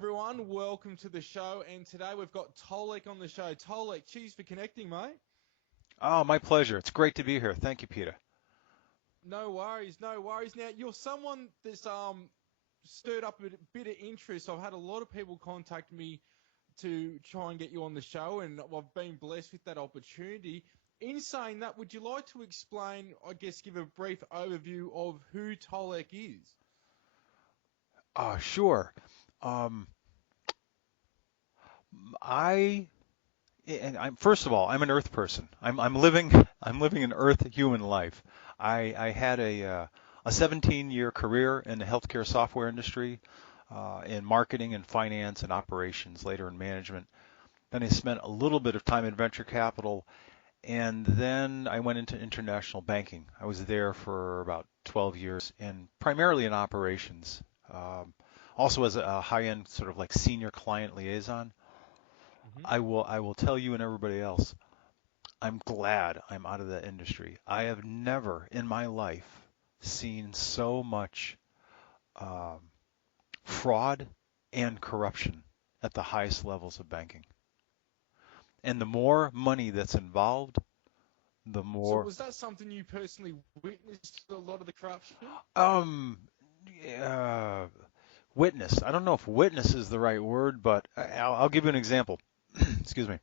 everyone. Welcome to the show. And today we've got Tolec on the show. Tolec, cheers for connecting, mate. Oh, my pleasure. It's great to be here. Thank you, Peter. No worries, no worries. Now, you're someone that's stirred up a bit of interest. I've had a lot of people contact me to try and get you on the show, and I've been blessed with that opportunity. In saying that, would you like to explain, I guess, give a brief overview of who Tolec is? Sure. Um, I'm first of all, I'm an Earth person. I'm living an Earth human life. I had a 17-year career in the healthcare software industry, in marketing and finance and operations, later in management. Then I spent a little bit of time in venture capital, and then I went into international banking. I was there for about 12 years, and primarily in operations. Also as a high-end sort of like senior client liaison. Mm-hmm. I will tell you and everybody else, I'm glad I'm out of that industry. I have never in my life seen so much fraud and corruption at the highest levels of banking. And the more money that's involved, the So more was that something you personally witnessed, a lot of the corruption? um uh, witness. I don't know if witness is the right word, but I'll give you an example. Excuse me.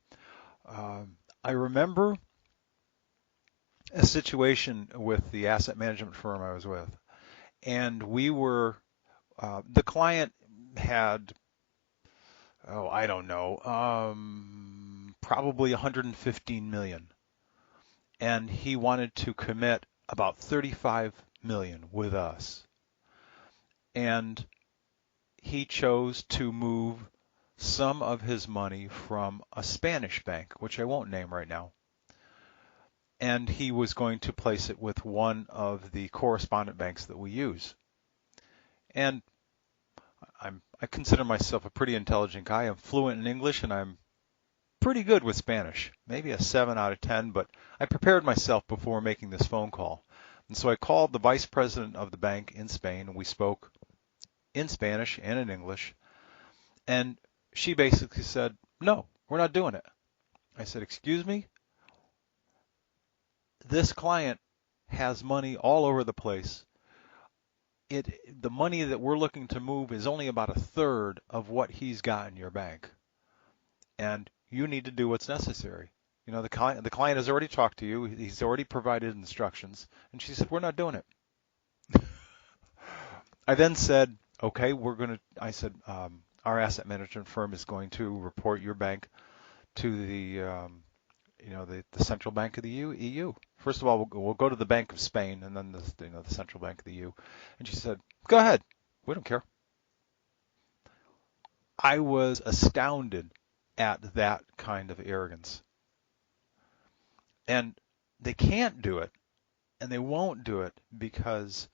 I remember a situation with the asset management firm I was with, and we were the client had, I don't know, probably 115 million, and he wanted to commit about 35 million with us, and he chose to move some of his money from a Spanish bank, which I won't name right now, and he was going to place it with one of the correspondent banks that we use. And I consider myself a pretty intelligent guy. I'm fluent in English, and I'm pretty good with Spanish, maybe a 7 out of 10, but I prepared myself before making this phone call. And so I called the vice president of the bank in Spain, and we spoke in Spanish and in English. And she basically said, "No, we're not doing it." I said, "Excuse me? This client has money all over the place. The money that we're looking to move is only about a third of what he's got in your bank. And you need to do what's necessary. You know, the client has already talked to you. He's already provided instructions." And she said, "We're not doing it." I then said, "Okay, I said, our asset management firm is going to report your bank to the central bank of the EU. First of all, we'll go to the Bank of Spain, and then the central bank of the EU." And she said, "Go ahead. We don't care." I was astounded at that kind of arrogance. And they can't do it, and they won't do it, because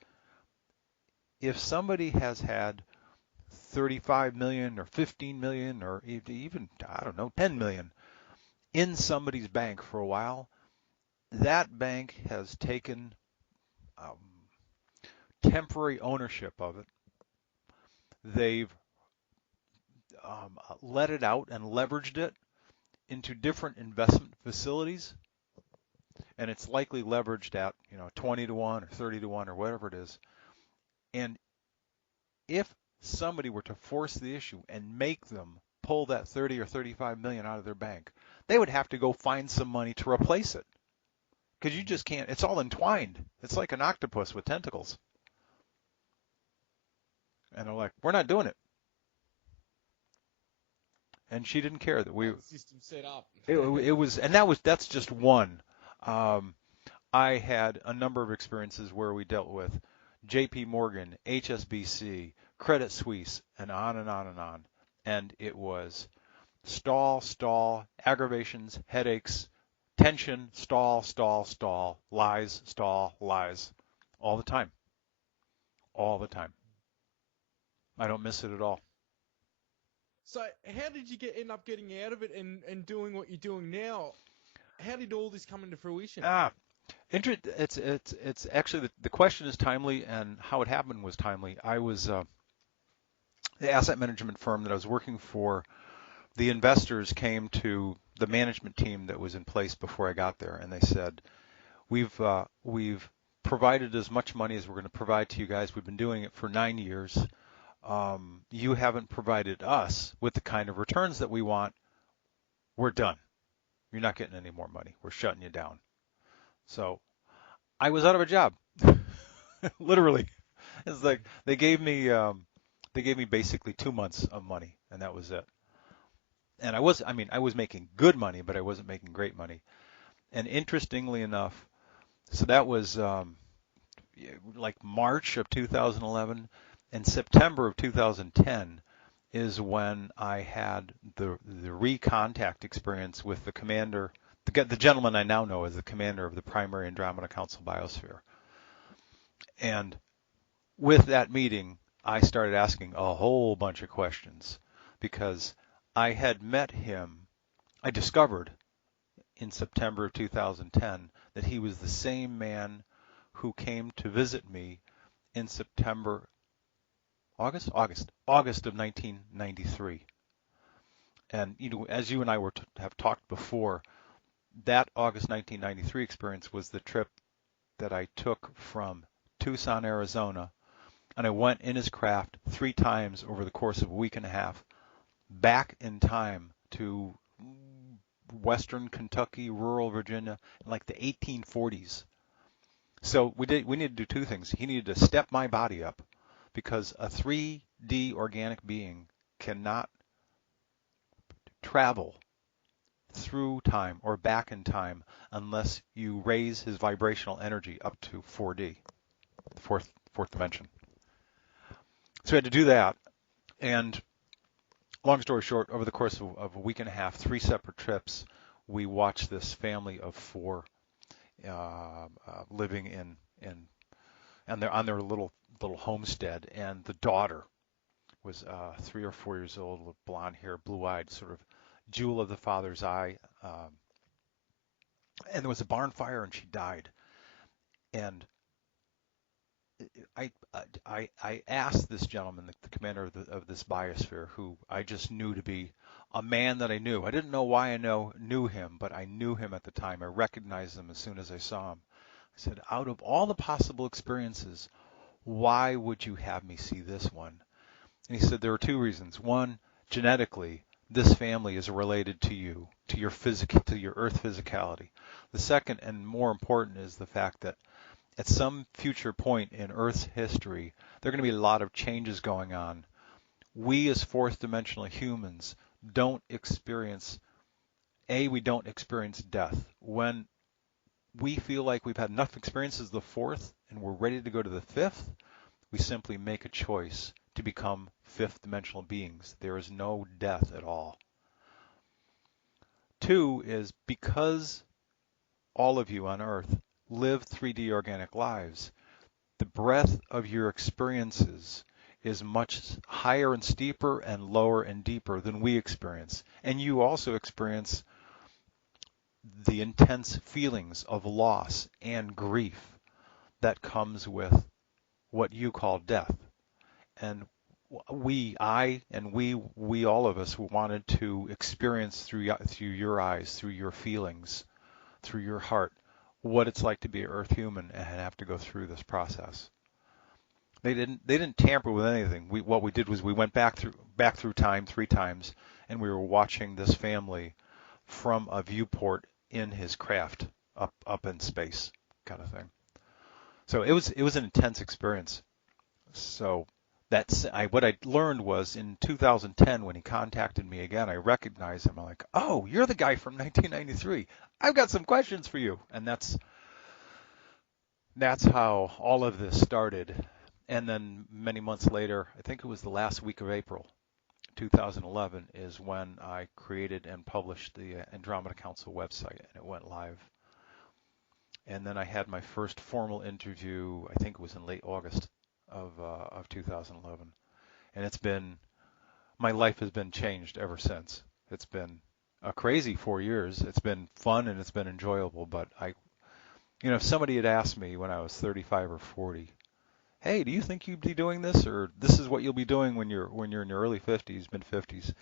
if somebody has had 35 million or 15 million or even, I don't know, 10 million in somebody's bank for a while, that bank has taken um, temporary ownership of it. They've let it out and leveraged it into different investment facilities, and it's likely leveraged at 20 to 1 or 30 to 1 or whatever it is. And if somebody were to force the issue and make them pull that 30 or 35 million out of their bank, they would have to go find some money to replace it, because you just can't. It's all entwined. It's like an octopus with tentacles. And they're like, "We're not doing it." And she didn't care that System set up. it was, and that's just one. I had a number of experiences where we dealt with JP Morgan, HSBC, Credit Suisse, and on and on and on. And it was stall, aggravations, headaches, tension, stall, lies, stall, lies, all the time. All the time. I don't miss it at all. So how did you end up getting out of it and doing what you're doing now? How did all this come into fruition? It's actually the question is timely, and how it happened was timely. I was the asset management firm that I was working for, the investors came to the management team that was in place before I got there, and they said, we've provided as much money as we're going to provide to you guys. We've been doing it for 9 years. You haven't provided us with the kind of returns that we want. We're done. You're not getting any more money. We're shutting you down. So I was out of a job, literally. It's like they gave me basically 2 months of money, and that was it. And I was making good money, but I wasn't making great money. And interestingly enough, so that was like March of 2011, and September of 2010 is when I had the recontact experience with the commander, the gentleman I now know as the commander of the primary Andromeda Council biosphere. And with that meeting, I started asking a whole bunch of questions because I had met him. I discovered in September of 2010 that he was the same man who came to visit me in August of 1993. And as you and I have talked before, that August 1993 experience was the trip that I took from Tucson, Arizona, and I went in his craft 3 times over the course of a week and a half, back in time to Western Kentucky, rural Virginia, in like the 1840s. So we needed to do 2 things. He needed to step my body up because a 3D organic being cannot travel through time or back in time unless you raise his vibrational energy up to 4D, the fourth dimension. So we had to do that. And long story short, over the course of a week and a half, 3 separate trips, we watched this family of 4 living on their little homestead, and the daughter was 3 or 4 years old with blonde hair, blue-eyed, sort of jewel of the father's eye. And there was a barn fire, and she died. And I asked this gentleman, the commander of this biosphere, who I just knew to be a man that I knew. I didn't know why I knew him, but I knew him at the time. I recognized him as soon as I saw him. I said, out of all the possible experiences, why would you have me see this one? And he said there are 2 reasons. One, genetically, this family is related to you, to your earth physicality. The second and more important is the fact that at some future point in Earth's history, there are going to be a lot of changes going on. We as 4th dimensional humans don't experience death. When we feel like we've had enough experiences of the 4th and we're ready to go to the 5th, we simply make a choice to become 5th dimensional beings. There is no death at all. 2 is because all of you on Earth live 3D organic lives, the breadth of your experiences is much higher and steeper and lower and deeper than we experience. And you also experience the intense feelings of loss and grief that comes with what you call death. And we all of us wanted to experience through your eyes, through your feelings, through your heart, what it's like to be an Earth human and have to go through this process. They didn't tamper with anything. What we did was we went back through time 3 times, and we were watching this family from a viewport in his craft up in space, kind of thing. So it was an intense experience. So what I learned was in 2010 when he contacted me again, I recognized him. I'm like, oh, you're the guy from 1993. I've got some questions for you. And that's how all of this started. And then many months later, I think it was the last week of April 2011 is when I created and published the Andromeda Council website, and it went live. And then I had my first formal interview, I think it was in late August of 2011. And my life has been changed ever since. It's been a crazy 4 years. It's been fun and it's been enjoyable, but if somebody had asked me when I was 35 or 40, hey, do you think you'd be doing this, or this is what you'll be doing when you're in your early 50s, mid 50s?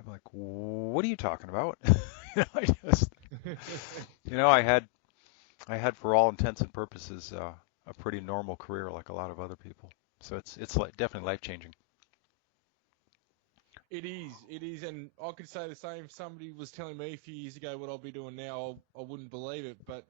I'm like, what are you talking about? I just, I had for all intents and purposes a pretty normal career like a lot of other people. So it's like definitely life changing. It is, and I could say the same. If somebody was telling me a few years ago what I'll be doing now, I wouldn't believe it. But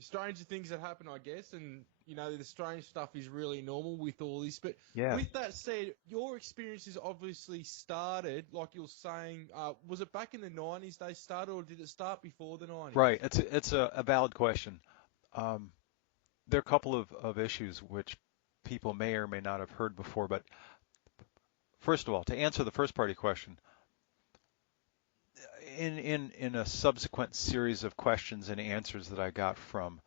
stranger things that happen, I guess, and the strange stuff is really normal with all this. But Yeah. with that said, your experiences obviously started, like you're saying, was it back in the 90s they started, or did it start before the 90s? Right. It's a valid question. Um, there are a couple of issues which people may or may not have heard before, but first of all, to answer the first part of your question, in a subsequent series of questions and answers that I got from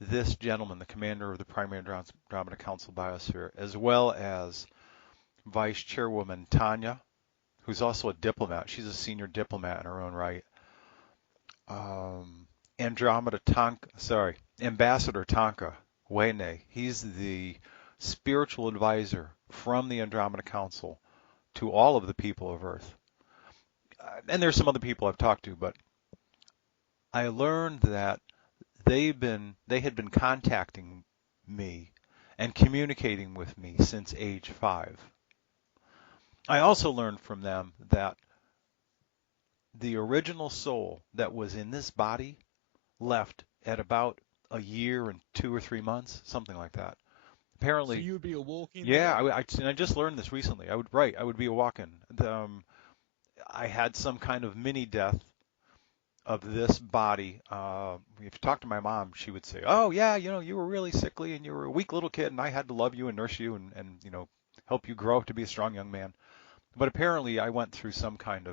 this gentleman, the commander of the primary Andromeda Council Biosphere, as well as Vice Chairwoman Tanya, who's also a diplomat. She's a senior diplomat in her own right. Ambassador Tonka Wayne. He's the spiritual advisor from the Andromeda Council to all of the people of Earth. And there's some other people I've talked to, but I learned that they had been contacting me and communicating with me since age 5. I also learned from them that the original soul that was in this body left at about a year and 2 or 3 months, something like that. So Apparently, you would be a walk-in yeah, there? and I just learned this recently. I would be a walk-in. I had some kind of mini death of this body. If you talk to my mom, she would say, "Oh yeah, you were really sickly and you were a weak little kid, and I had to love you and nurse you and help you grow up to be a strong young man." But apparently, I went through some kind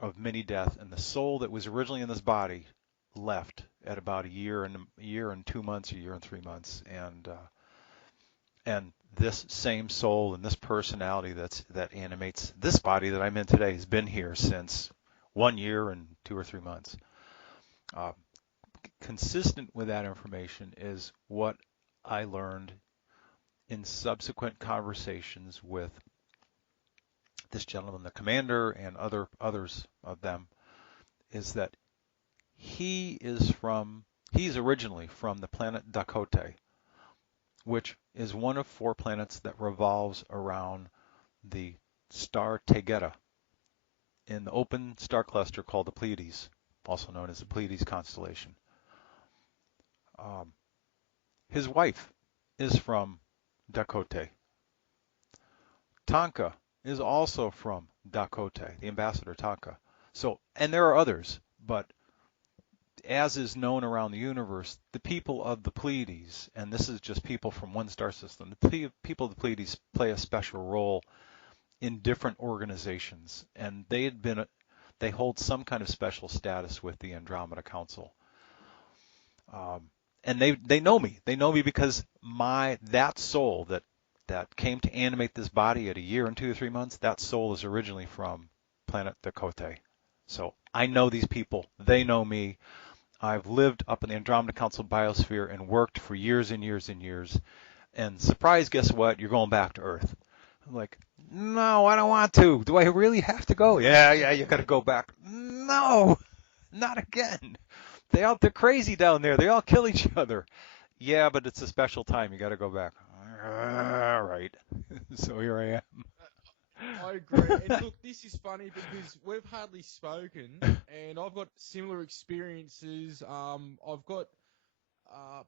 of mini death, and the soul that was originally in this body left at about a year and 2 months, a year and 3 months, and this same soul and this personality that animates this body that I'm in today has been here since 1 year and 2 or 3 months. Uh, Consistent with that information is what I learned in subsequent conversations with this gentleman, the commander, and others of them, is that he's originally from the planet Dakota, which is one of 4 planets that revolves around the star Tegeta in the open star cluster called the Pleiades, also known as the Pleiades constellation. Um, his wife is from Dakota. Tonka is also from Dakota, the ambassador Tonka. So, and there are others, but as is known around the universe, the people of the Pleiades, and this is just people from one star system, the people of the Pleiades play a special role in different organizations, and they hold some kind of special status with the Andromeda Council. And they know me. They know me because that soul that came to animate this body at a year and 2 or 3 months, that soul is originally from planet Dakota. So I know these people. They know me. I've lived up in the Andromeda Council biosphere and worked for years and years and years. And surprise, guess what? You're going back to Earth. I'm like, no, I don't want to. Do I really have to go? Yeah, you got to go back. No, not again. They're crazy down there. They all kill each other. Yeah, but it's a special time. You got to go back. All right. So here I am. I agree. And look, this is funny because we've hardly spoken, and I've got similar experiences. I've got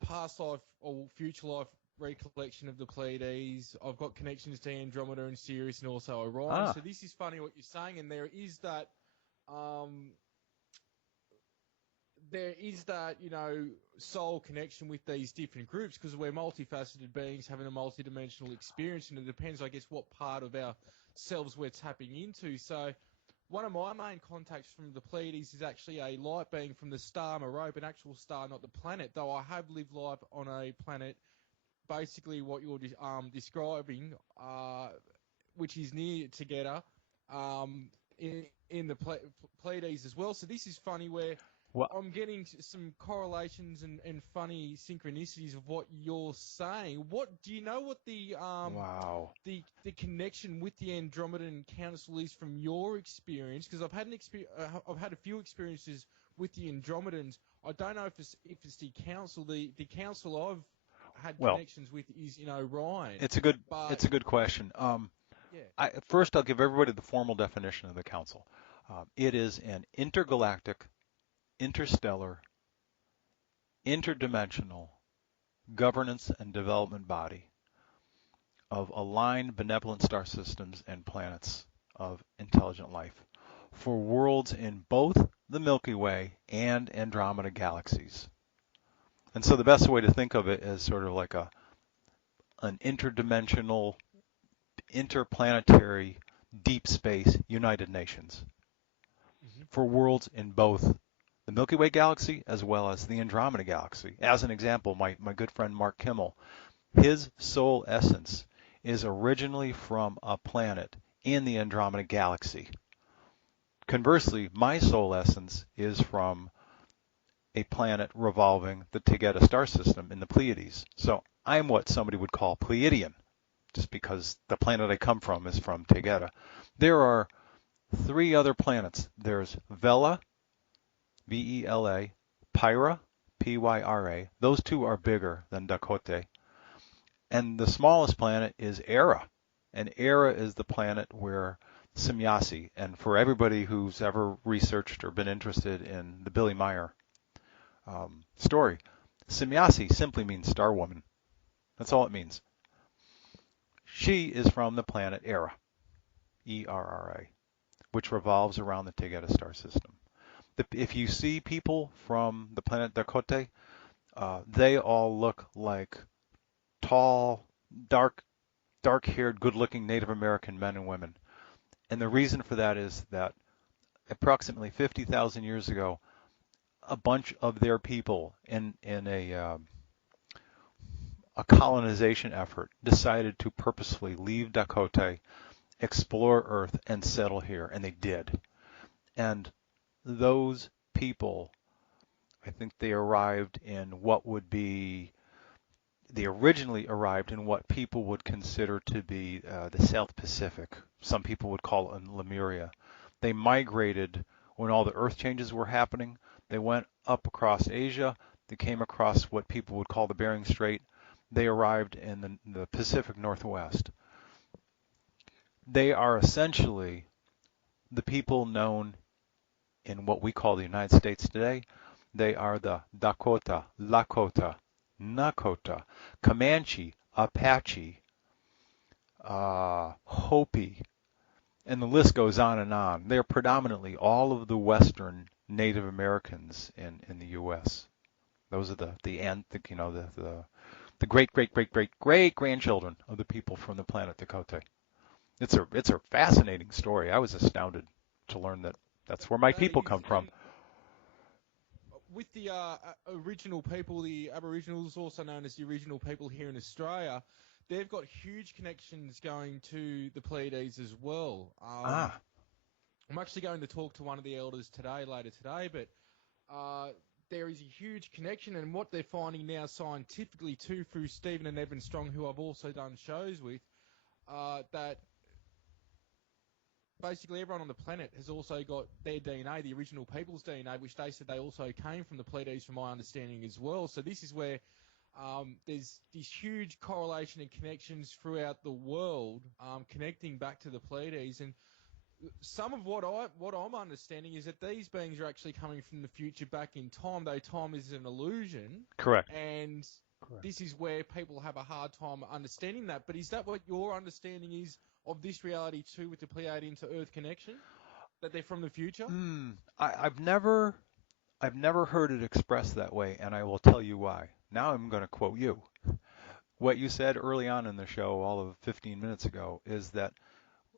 past life or future life recollection of the Pleiades. I've got connections to Andromeda and Sirius and also Orion. Ah, So this is funny what you're saying, and um, there is that, soul connection with these different groups because we're multifaceted beings having a multidimensional experience, and it depends, I guess, what part of ourselves we're tapping into. So one of my main contacts from the Pleiades is actually a light being from the star Merope, an actual star, not the planet, though I have lived life on a planet, basically what you're describing, which is near together, in the Pleiades as well. So this is funny where Well, I'm getting some correlations and funny synchronicities of what you're saying. What do you know? What wow. the connection with the Andromedan Council is from your experience? Because I've had a few experiences with the Andromedans. I don't know if it's the council. The council I've had Well, connections with is Orion, it's a good but it's a good question. yeah. First, I'll give everybody the formal definition of the council. It is an intergalactic, interstellar, interdimensional governance and development body of aligned benevolent star systems and planets of intelligent life for worlds in both the Milky Way and Andromeda galaxies. And so the best way to think of it is sort of like an interdimensional, interplanetary, deep space United Nations Hmm. for worlds in both the Milky Way galaxy as well as the Andromeda galaxy. As an example, my good friend Mark Kimmel, his soul essence is originally from a planet in the Andromeda galaxy. Conversely, my soul essence is from a planet revolving the Taygeta star system in the Pleiades. So I'm what somebody would call Pleiadian, just because the planet I come from is from Taygeta. There are three other planets. There's Vela, Vela, Pyra, Pyra. Those two are bigger than Dakote. And the smallest planet is Era. And Era is the planet where Semjase, and for everybody who's ever researched or been interested in the Billy Meyer story, Semjase simply means star woman. That's all it means. She is from the planet Era, Erra, which revolves around the Taygeta star system. If you see people from the planet Dakote, they all look like tall, dark-haired, good-looking Native American men and women. And the reason for that is that approximately 50,000 years ago, a bunch of their people in a colonization effort decided to purposefully leave Dakote, explore Earth, and settle here, and they did. And those people, I think they originally arrived in what people would consider to be the South Pacific. Some people would call it Lemuria. They migrated when all the Earth changes were happening. They went up across Asia. They came across what people would call the Bering Strait. They arrived in the Pacific Northwest. They are essentially the people known in what we call the United States today. They are the Dakota, Lakota, Nakota, Comanche, Apache, Hopi, and the list goes on and on. They're predominantly all of the Western Native Americans in the U.S. Those are the great grandchildren of the people from the planet Dakota. It's a fascinating story. I was astounded to learn that that's where my That people is, come from. and with the original people, the Aboriginals, also known as the original people here in Australia, they've got huge connections going to the Pleiades as well. Ah, I'm actually going to talk to one of the elders later today, but there is a huge connection, and what they're finding now scientifically too through Stephen and Evan Strong, who I've also done shows with, that basically everyone on the planet has also got their DNA, the original people's DNA, which they said they also came from the Pleiades, from my understanding as well. So this is where there's this huge correlation and connections throughout the world, connecting back to the Pleiades. And some of what I'm understanding is that these beings are actually coming from the future back in time, though time is an illusion. correct. And this is where people have a hard time understanding that. But is that what your understanding is of this reality too, with the Pleiadian to Earth connection, that they're from the future? I've never heard it expressed that way, and I will tell you why. Now I'm going to quote you. What you said early on in the show, all of 15 minutes ago, is that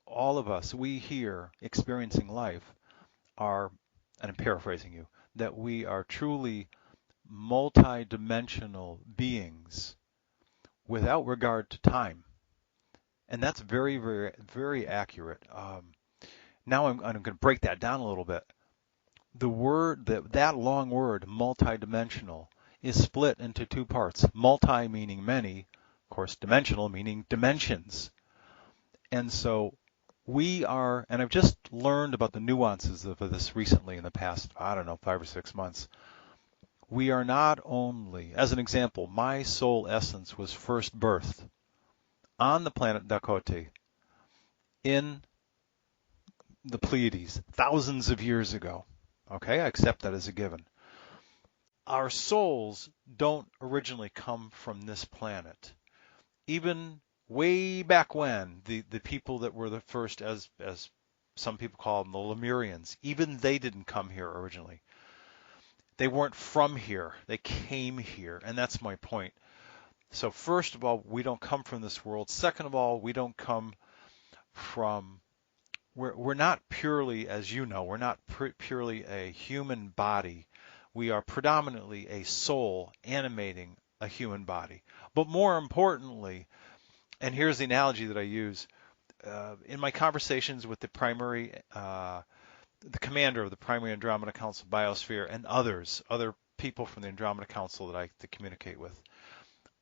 all of us, we here experiencing life, are, and I'm paraphrasing you, that we are truly multi-dimensional beings without regard to time. And that's very, very, very accurate. Now I'm going to break that down a little bit. the word, that long word, multidimensional, is split into two parts. Multi meaning many, of course, dimensional meaning dimensions. And so we are, and I've just learned about the nuances of this recently in the past, I don't know, 5 or 6 months. We are not only, as an example, my soul essence was first birthed on the planet Dakota in the Pleiades thousands of years ago. Okay, I accept that as a given. Our souls don't originally come from this planet. Even way back when, the people that were the first, as some people call them, the Lemurians, even they didn't come here originally. They weren't from here. They came here, and that's my point. So first of all, we don't come from this world. Second of all, we don't come from, we're not purely, as you know, we're not purely a human body. We are predominantly a soul animating a human body. But more importantly, and here's the analogy that I use, in my conversations with the commander of the primary Andromeda Council biosphere and other people from the Andromeda Council that I communicate with,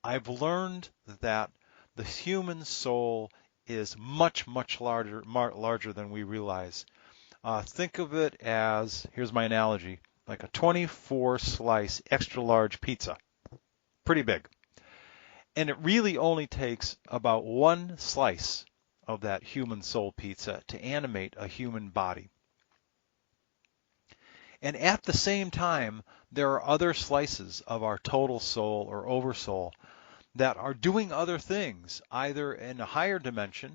I've learned that the human soul is much, much larger than we realize. Think of it as, here's my analogy, like a 24-slice extra large pizza. Pretty big. And it really only takes about one slice of that human soul pizza to animate a human body. And at the same time, there are other slices of our total soul or oversoul that are doing other things, either in a higher dimension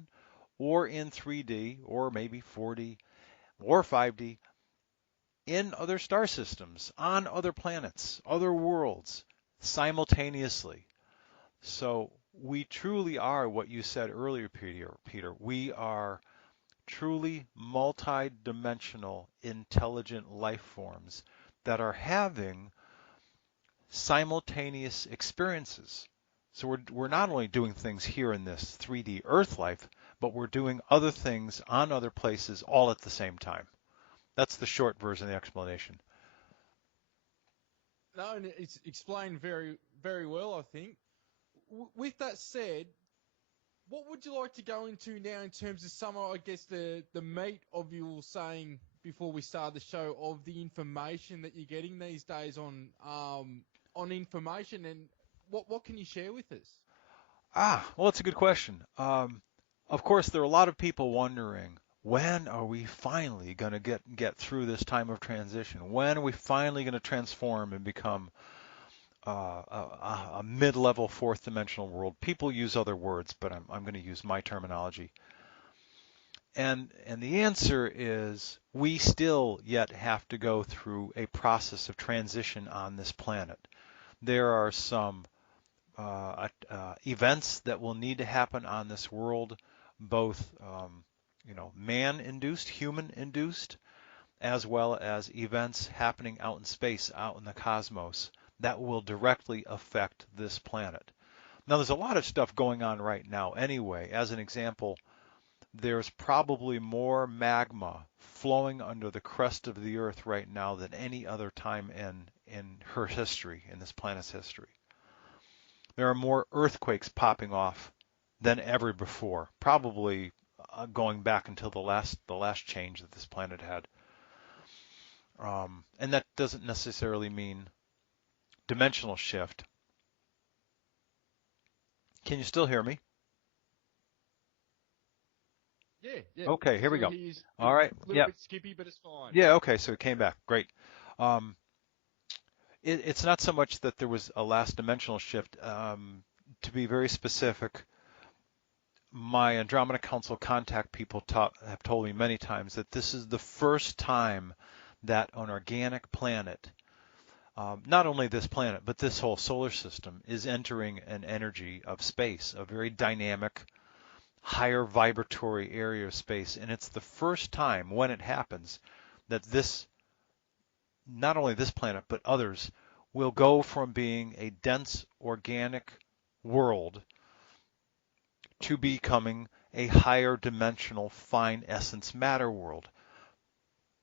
or in 3D or maybe 4D or 5D, in other star systems, on other planets, other worlds, simultaneously. So we truly are what you said earlier, Peter. We are truly multi-dimensional intelligent life forms that are having simultaneous experiences. So we're not only doing things here in this 3D Earth life, but we're doing other things on other places all at the same time. That's the short version of the explanation. No, and it's explained very, very well, I think. With that said, what would you like to go into now in terms of some, I guess, the meat of you saying before we start the show of the information that you're getting these days on information, and what can you share with us? Well, it's a good question. Of course, there are a lot of people wondering, when are we finally going to get through this time of transition? When are we finally going to transform and become a mid-level fourth dimensional world? People use other words, but I'm going to use my terminology. And the answer is, we still yet have to go through a process of transition on this planet. There are some events that will need to happen on this world, both man-induced, human-induced, as well as events happening out in space, out in the cosmos, that will directly affect this planet. Now, there's a lot of stuff going on right now anyway. As an example, there's probably more magma flowing under the crust of the Earth right now than any other time in her history, in this planet's history. There are more earthquakes popping off than ever before, probably going back until the last change that this planet had. And that doesn't necessarily mean dimensional shift. Can you still hear me? Yeah. Okay, here we go. All right. A little bit skippy, but it's fine. Yeah, okay, so it came back. Great. It's not so much that there was a last dimensional shift. To be very specific, my Andromeda Council contact people have told me many times that this is the first time that an organic planet, not only this planet, but this whole solar system, is entering an energy of space, a very dynamic, higher vibratory area of space. And it's the first time when it happens that not only this planet, but others, will go from being a dense organic world to becoming a higher dimensional fine essence matter world.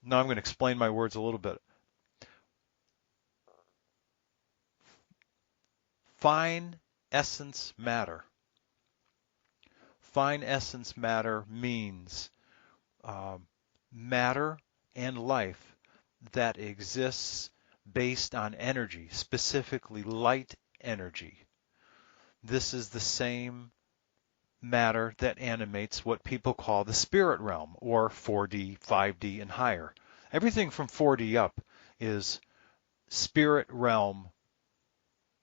Now I'm going to explain my words a little bit. fine essence matter. Fine essence matter means matter and life that exists based on energy, specifically light energy. This is the same matter that animates what people call the spirit realm, or 4D, 5D, and higher. Everything from 4D up is spirit realm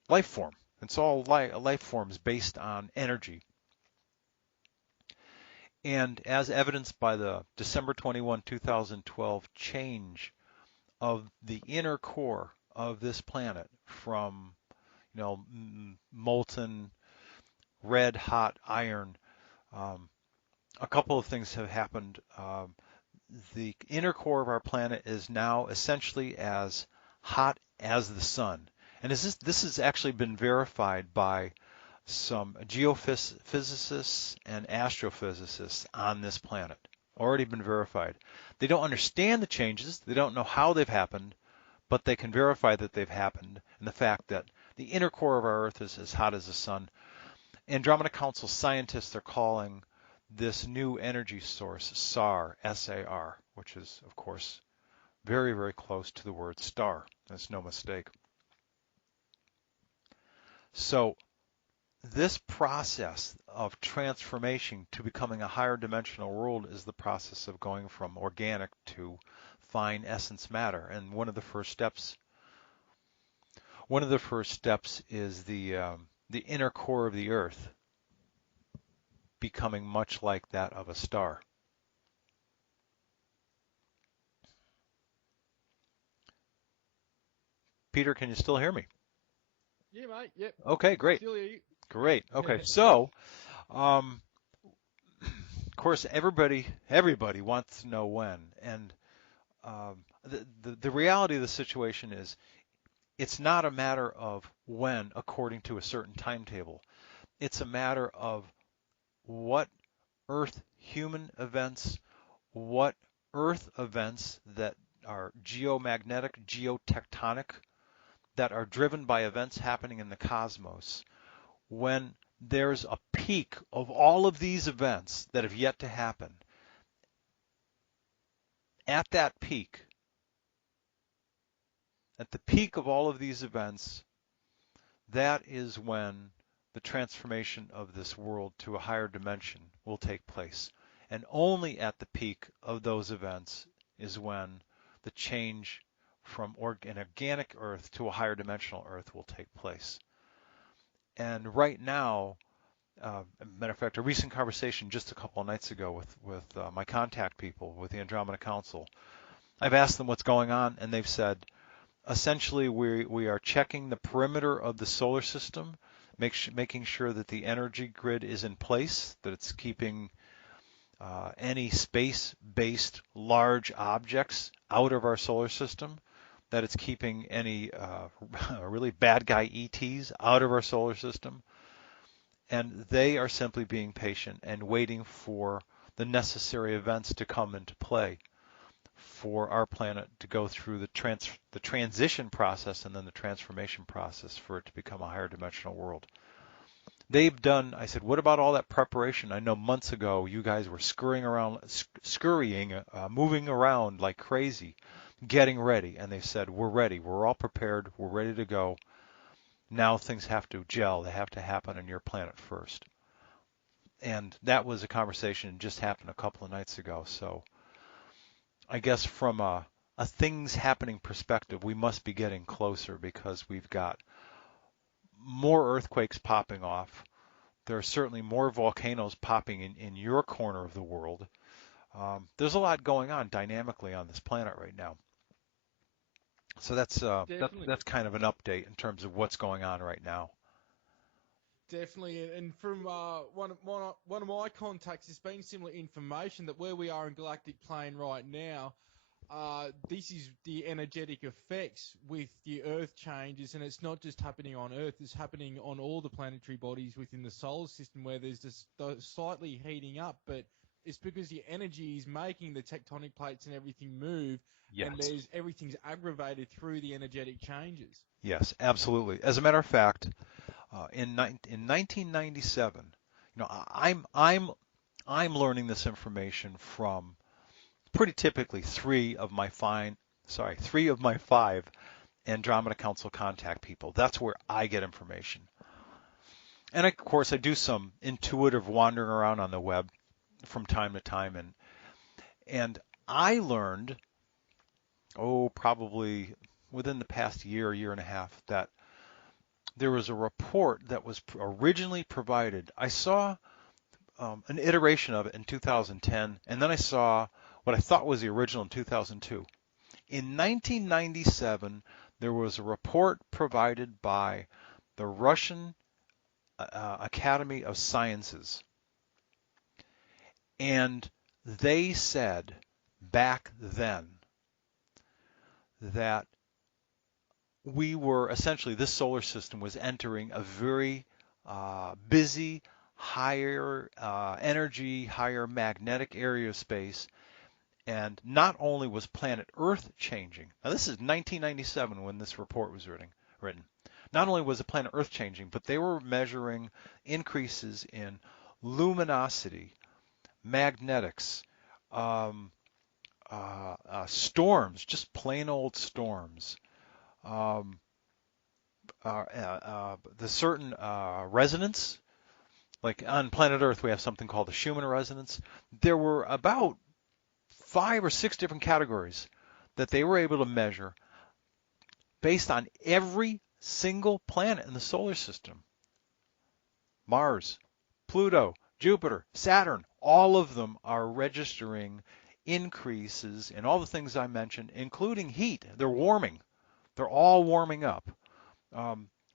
life form. It's all life forms based on energy. And as evidenced by the December 21, 2012 change of the inner core of this planet from, molten red hot iron, a couple of things have happened. The inner core of our planet is now essentially as hot as the sun. And this has actually been verified by some geophysicists and astrophysicists on this planet. Already been verified. They don't understand the changes. They don't know how they've happened, but they can verify that they've happened, and the fact that the inner core of our Earth is as hot as the sun. Andromeda Council scientists are calling this new energy source SAR, S-A-R, which is, of course, very, very close to the word star. That's no mistake. So this process of transformation to becoming a higher dimensional world is the process of going from organic to fine essence matter. And one of the first steps is the inner core of the Earth becoming much like that of a star. Peter, can you still hear me? Yeah, mate. Yep. Okay, great. Still hear you. Great. Okay, so, of course, everybody wants to know when, and the reality of the situation is, it's not a matter of when according to a certain timetable. It's a matter of what Earth human events, what Earth events that are geomagnetic, geotectonic, that are driven by events happening in the cosmos. When there's a peak of all of these events that have yet to happen, at that peak, at the peak of all of these events, that is when the transformation of this world to a higher dimension will take place. And only at the peak of those events is when the change from an organic Earth to a higher dimensional Earth will take place. And right now, matter of fact, a recent conversation just a couple of nights ago with my contact people with the Andromeda Council, I've asked them what's going on, and they've said, essentially, we are checking the perimeter of the solar system, making sure that the energy grid is in place, that it's keeping any space-based large objects out of our solar system, that it's keeping any really bad guy ETs out of our solar system. And they are simply being patient and waiting for the necessary events to come into play for our planet to go through the transition process and then the transformation process for it to become a higher dimensional world. They've done, I said, what about all that preparation? I know months ago you guys were scurrying, moving around like crazy, getting ready. And they said, we're ready. We're all prepared. We're ready to go. Now things have to gel. They have to happen on your planet first. And that was a conversation that just happened a couple of nights ago. So I guess from a things happening perspective, we must be getting closer because we've got more earthquakes popping off. There are certainly more volcanoes popping in your corner of the world. There's a lot going on dynamically on this planet right now. So that's kind of an update in terms of what's going on right now. Definitely, and from one of my contacts, it's been similar information that where we are in galactic plane right now, this is the energetic effects with the Earth changes, and it's not just happening on Earth, it's happening on all the planetary bodies within the solar system where there's just slightly heating up, but it's because the energy is making the tectonic plates and everything move, Yes. And everything's aggravated through the energetic changes. Yes, absolutely. As a matter of fact, In 1997, I'm learning this information from pretty typically three of my five Andromeda Council contact people. That's where I get information. And of course, I do some intuitive wandering around on the web from time to time, and I learned, probably within the past year and a half, that there was a report that was originally provided. I saw an iteration of it in 2010, and then I saw what I thought was the original in 2002. In 1997, there was a report provided by the Russian Academy of Sciences, and they said back then that this solar system was entering a very busy, higher energy, higher magnetic area of space. And not only was planet Earth changing, now this is 1997 when this report was written. Not only was the planet Earth changing, but they were measuring increases in luminosity, magnetics, storms, just plain old storms, the certain resonance. Like on planet Earth, we have something called the Schumann resonance. There were about 5 or 6 different categories that they were able to measure based on every single planet in the solar system. Mars, Pluto, Jupiter, Saturn, all of them are registering increases in all the things I mentioned, including heat. They're warming. They're all warming up.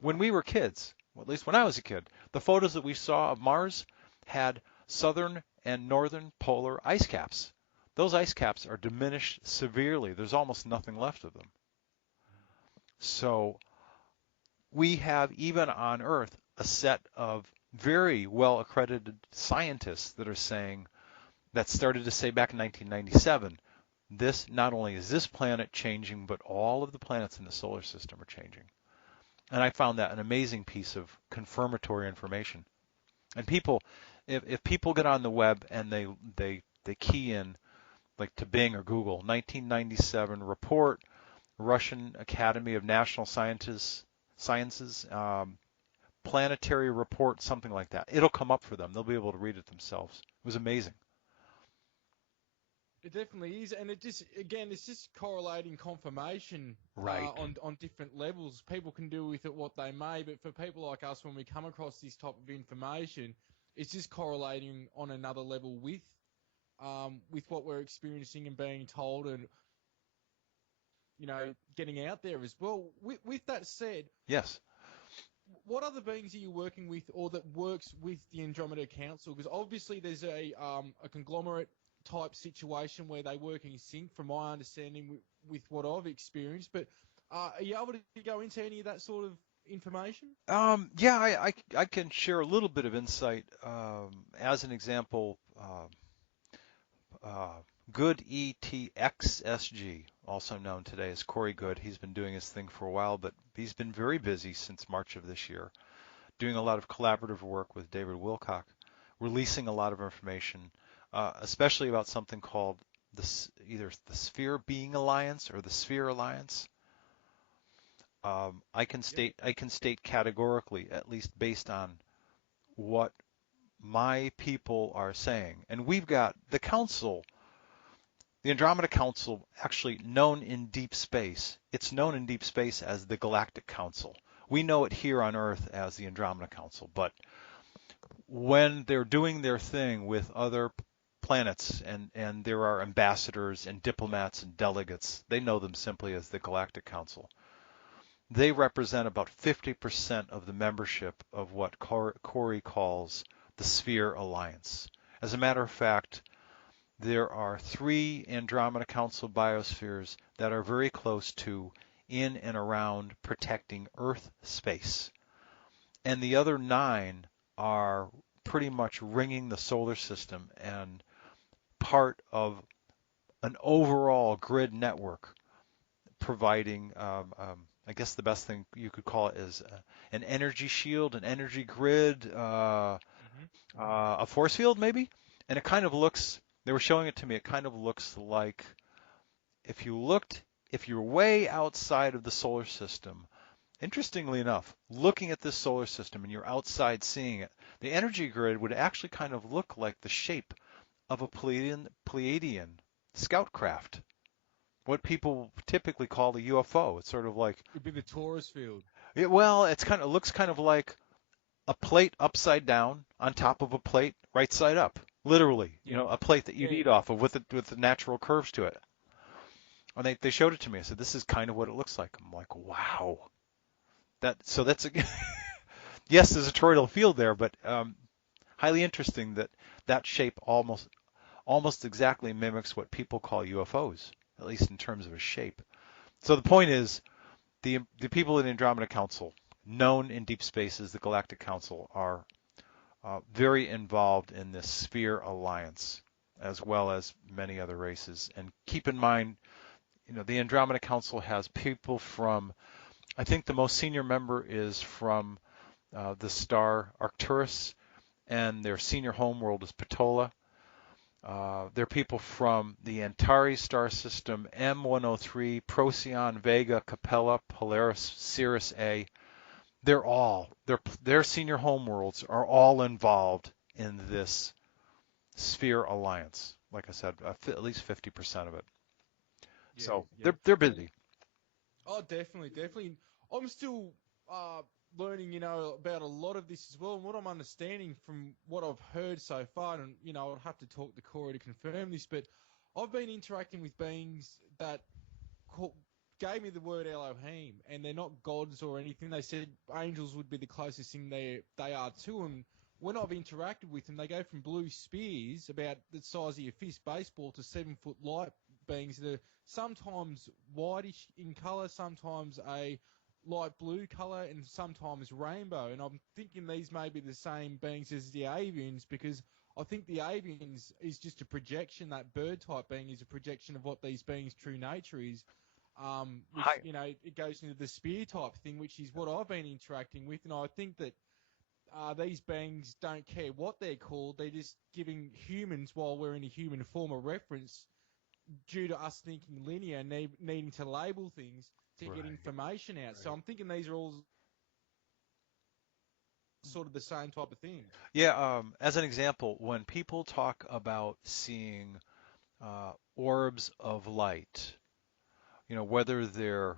When we were kids, well, at least when I was a kid, the photos that we saw of Mars had southern and northern polar ice caps. Those ice caps are diminished severely. There's almost nothing left of them. So we have, even on Earth, a set of very well accredited scientists that are saying, that started to say back in 1997, this, not only is this planet changing, but all of the planets in the solar system are changing. And I found that an amazing piece of confirmatory information. And people, if people get on the web and they key in, like to Bing or Google, 1997 report, Russian Academy of National Sciences, planetary report, something like that. It'll come up for them. They'll be able to read it themselves. It was amazing. It definitely is, and it's just correlating confirmation Right. on different levels. People can do with it what they may, but for people like us, when we come across this type of information, it's just correlating on another level with what we're experiencing and being told, and getting out there as well. With that said, Yes. what other beings are you working with, or that works with the Andromeda Council? Because obviously there's a conglomerate type situation where they work in sync, from my understanding, with what I've experienced. But are you able to go into any of that sort of information? Yeah, I can share a little bit of insight. As an example, Good ETXSG, also known today as Corey Good, he's been doing his thing for a while, but he's been very busy since March of this year, doing a lot of collaborative work with David Wilcock, releasing a lot of information, especially about something called either the Sphere Being Alliance or the Sphere Alliance. I can state categorically, at least based on what my people are saying, and we've got the council, the Andromeda Council, actually known in deep space. It's known in deep space as the Galactic Council. We know it here on Earth as the Andromeda Council, but when they're doing their thing with other planets, and there are ambassadors and diplomats and delegates, they know them simply as the Galactic Council. They represent about 50% of the membership of what Corey calls the Sphere Alliance. As a matter of fact, there are 3 Andromeda Council biospheres that are very close to, in and around, protecting Earth space. And the other 9 are pretty much ringing the solar system and part of an overall grid network, providing I guess the best thing you could call it is an energy shield, an energy grid, a force field maybe. And it kind of looks, they were showing it to me, it kind of looks like if you looked, if you're way outside of the solar system, interestingly enough, looking at this solar system and you're outside seeing it, the energy grid would actually kind of look like the shape of a Pleiadian scout craft, what people typically call a UFO. It's sort of like, It'd be the Taurus field. well, it's kind of, it looks kind of like a plate upside down on top of a plate right side up. Literally, a plate that you'd Yeah. eat off of with the natural curves to it. And they showed it to me. I said, this is kind of what it looks like. I'm like, wow. That's a yes, there's a toroidal field there, but highly interesting that that shape almost exactly mimics what people call UFOs, at least in terms of a shape. So the point is, the people in the Andromeda Council, known in deep space as the Galactic Council, are very involved in this Sphere Alliance, as well as many other races. And keep in mind, the Andromeda Council has people from, I think the most senior member is from the star Arcturus, and their senior homeworld is Patola. There are people from the Antares star system, M103, Procyon, Vega, Capella, Polaris, Sirius A. Their senior homeworlds are all involved in this Sphere Alliance. Like I said, at least 50% of it. Yeah, So yeah. they're busy. Oh, definitely, definitely. I'm still learning, about a lot of this as well. And what I'm understanding from what I've heard so far, and I'll have to talk to Corey to confirm this, but I've been interacting with beings that gave me the word Elohim, and they're not gods or anything. They said angels would be the closest thing they are to them. When I've interacted with them, they go from blue spears about the size of your fist baseball to 7-foot light beings that are sometimes whitish in colour, sometimes a light blue colour, and sometimes rainbow. And I'm thinking these may be the same beings as the avians, because I think the avians is just a projection. That bird type being is a projection of what these beings' true nature is. Which, Hi. it goes into the spear type thing, which is what I've been interacting with. And I think that these beings don't care what they're called. They're just giving humans, while we're in a human form, a reference due to us thinking linear, needing to label things to get information out. So I'm thinking these are all sort of the same type of thing. Yeah, as an example, when people talk about seeing orbs of light, whether they're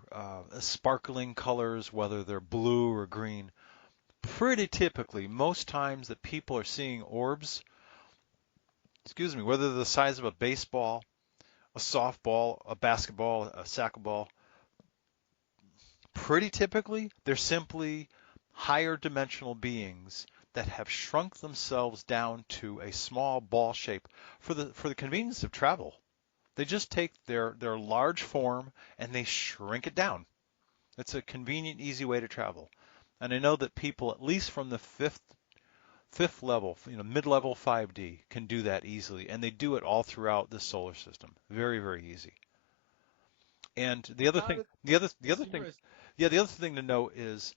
sparkling colors, whether they're blue or green, pretty typically, most times that people are seeing orbs, whether they're the size of a baseball, a softball, a basketball, a sacquetball, pretty typically they're simply higher dimensional beings that have shrunk themselves down to a small ball shape for the convenience of travel. They just take their large form and they shrink it down. It's a convenient, easy way to travel. And I know that people, at least from the fifth level, mid-level 5D, can do that easily, and they do it all throughout the solar system. Very, very easy. And the other thing, the other thing to note is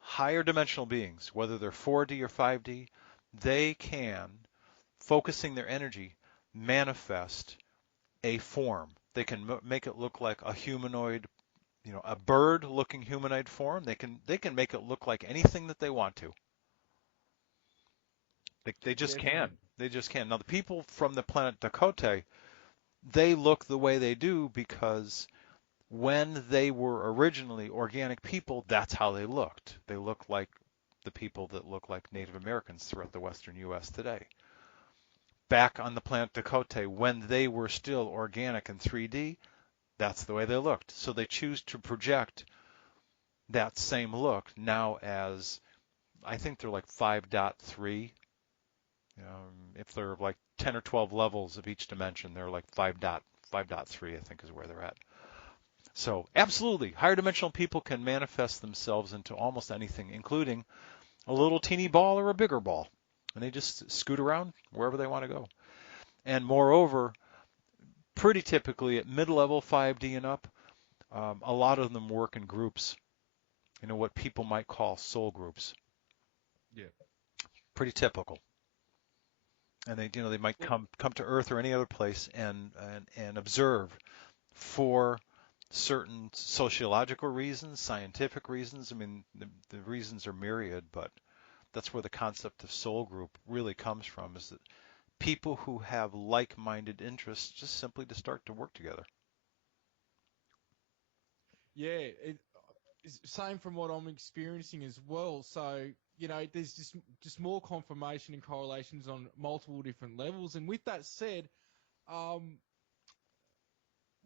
higher dimensional beings, whether they're 4D or 5D, they can, focusing their energy, manifest a form. They can make it look like a humanoid, a bird-looking humanoid form. They can make it look like anything that they want to. They just can. Definitely. They just can. Now the people from the planet Dakota, they look the way they do because when they were originally organic people, that's how they looked. They looked like the people that look like Native Americans throughout the western U.S. today. Back on the planet Dakota, when they were still organic in 3D, that's the way they looked. So they choose to project that same look now as, I think they're like 5.3. If they're like 10 or 12 levels of each dimension, they're like 5.3, I think is where they're at. So absolutely, higher dimensional people can manifest themselves into almost anything, including a little teeny ball or a bigger ball. And they just scoot around wherever they want to go. And moreover, pretty typically at mid-level 5D and up, a lot of them work in groups what people might call soul groups. Yeah. Pretty typical. And they might come to Earth or any other place and observe for certain sociological reasons, scientific reasons. I mean, the reasons are myriad, but that's where the concept of soul group really comes from, is that people who have like-minded interests just simply to start to work together. Yeah, it's same from what I'm experiencing as well. So, there's just more confirmation and correlations on multiple different levels. And with that said, um,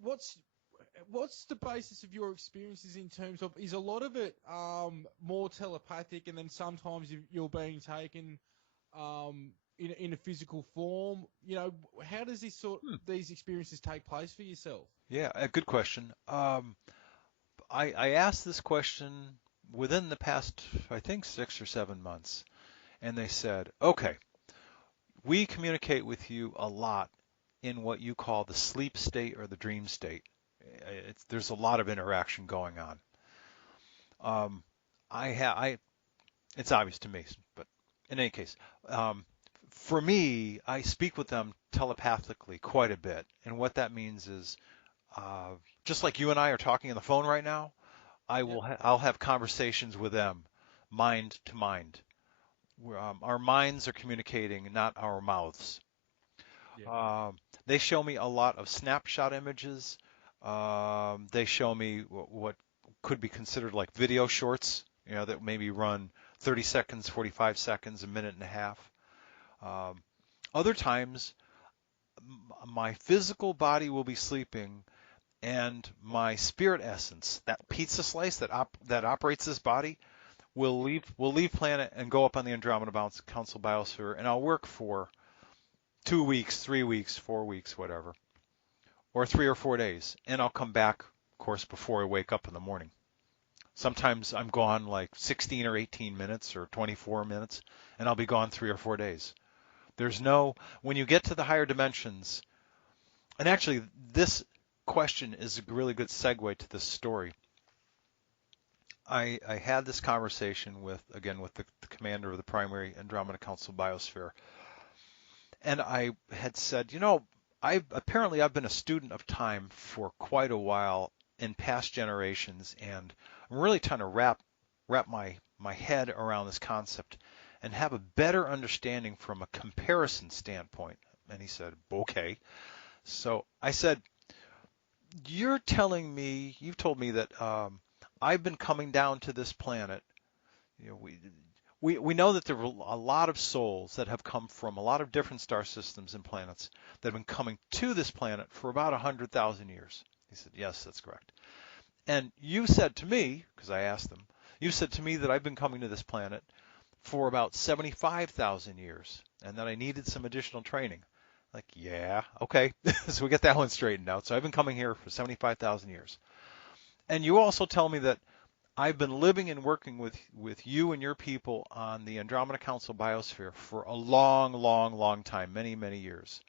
what's the basis of your experiences in terms of, is a lot of it more telepathic, and then sometimes you're being taken in a physical form? How does these experiences take place for yourself? Yeah, a good question. I asked this question within the past, I think, 6 or 7 months, and they said, okay, we communicate with you a lot in what you call the sleep state or the dream state. There's a lot of interaction going on. Um, it's obvious to me, but in any case, for me, I speak with them telepathically quite a bit, and what that means is, just like you and I are talking on the phone right now, Yep. I'll have conversations with them, mind to mind. Our minds are communicating, not our mouths. Yeah. They show me a lot of snapshot images. They show me what could be considered like video shorts, that maybe run 30 seconds, 45 seconds, a minute and a half. Other times, my physical body will be sleeping, and my spirit essence, that pizza slice that operates this body, will leave planet and go up on the Andromeda Council biosphere, and I'll work for 2 weeks, 3 weeks, 4 weeks, whatever, or 3 or 4 days, and I'll come back, of course, before I wake up in the morning. Sometimes I'm gone like 16 or 18 minutes or 24 minutes, and I'll be gone 3 or 4 days. When you get to the higher dimensions, and actually this question is a really good segue to this story. I had this conversation with the commander of the primary Andromeda Council biosphere, and I had said, I've been a student of time for quite a while in past generations, and I'm really trying to wrap my head around this concept and have a better understanding from a comparison standpoint. And he said, okay. So I said, you've told me that I've been coming down to this planet. We know that there were a lot of souls that have come from a lot of different star systems and planets that have been coming to this planet for about 100,000 years. He said, yes, that's correct. And you said to me, because I asked them, you said to me that I've been coming to this planet for about 75,000 years and that I needed some additional training. Like, yeah, okay. So we get that one straightened out. So I've been coming here for 75,000 years. And you also tell me that I've been living and working with you and your people on the Andromeda Council biosphere for a long, long, long time, many, many years.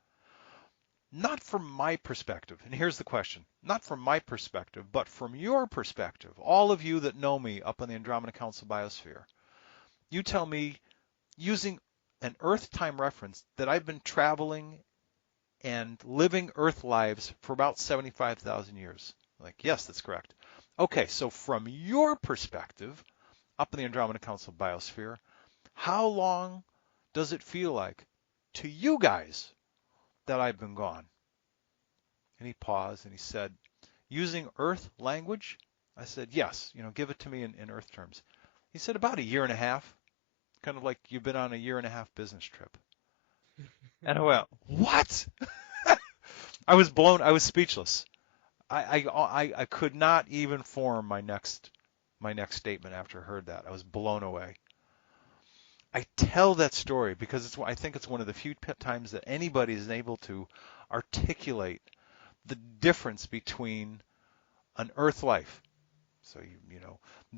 Not from my perspective, and here's the question, not from my perspective, but from your perspective, all of you that know me up on the Andromeda Council biosphere, you tell me, using an Earth time reference, that I've been traveling and living Earth lives for about 75,000 years. Like, yes, that's correct. Okay, so from your perspective, up in the Andromeda Council biosphere, how long does it feel like to you guys that I've been gone? And he paused and he said, using Earth language? I said, yes, give it to me in Earth terms. He said, about a year and a half, kind of like you've been on a year and a half business trip. And I went, what? I was speechless. I could not even form my next statement after I heard that. I was blown away. I tell that story because I think it's one of the few times that anybody is able to articulate the difference between an Earth life. So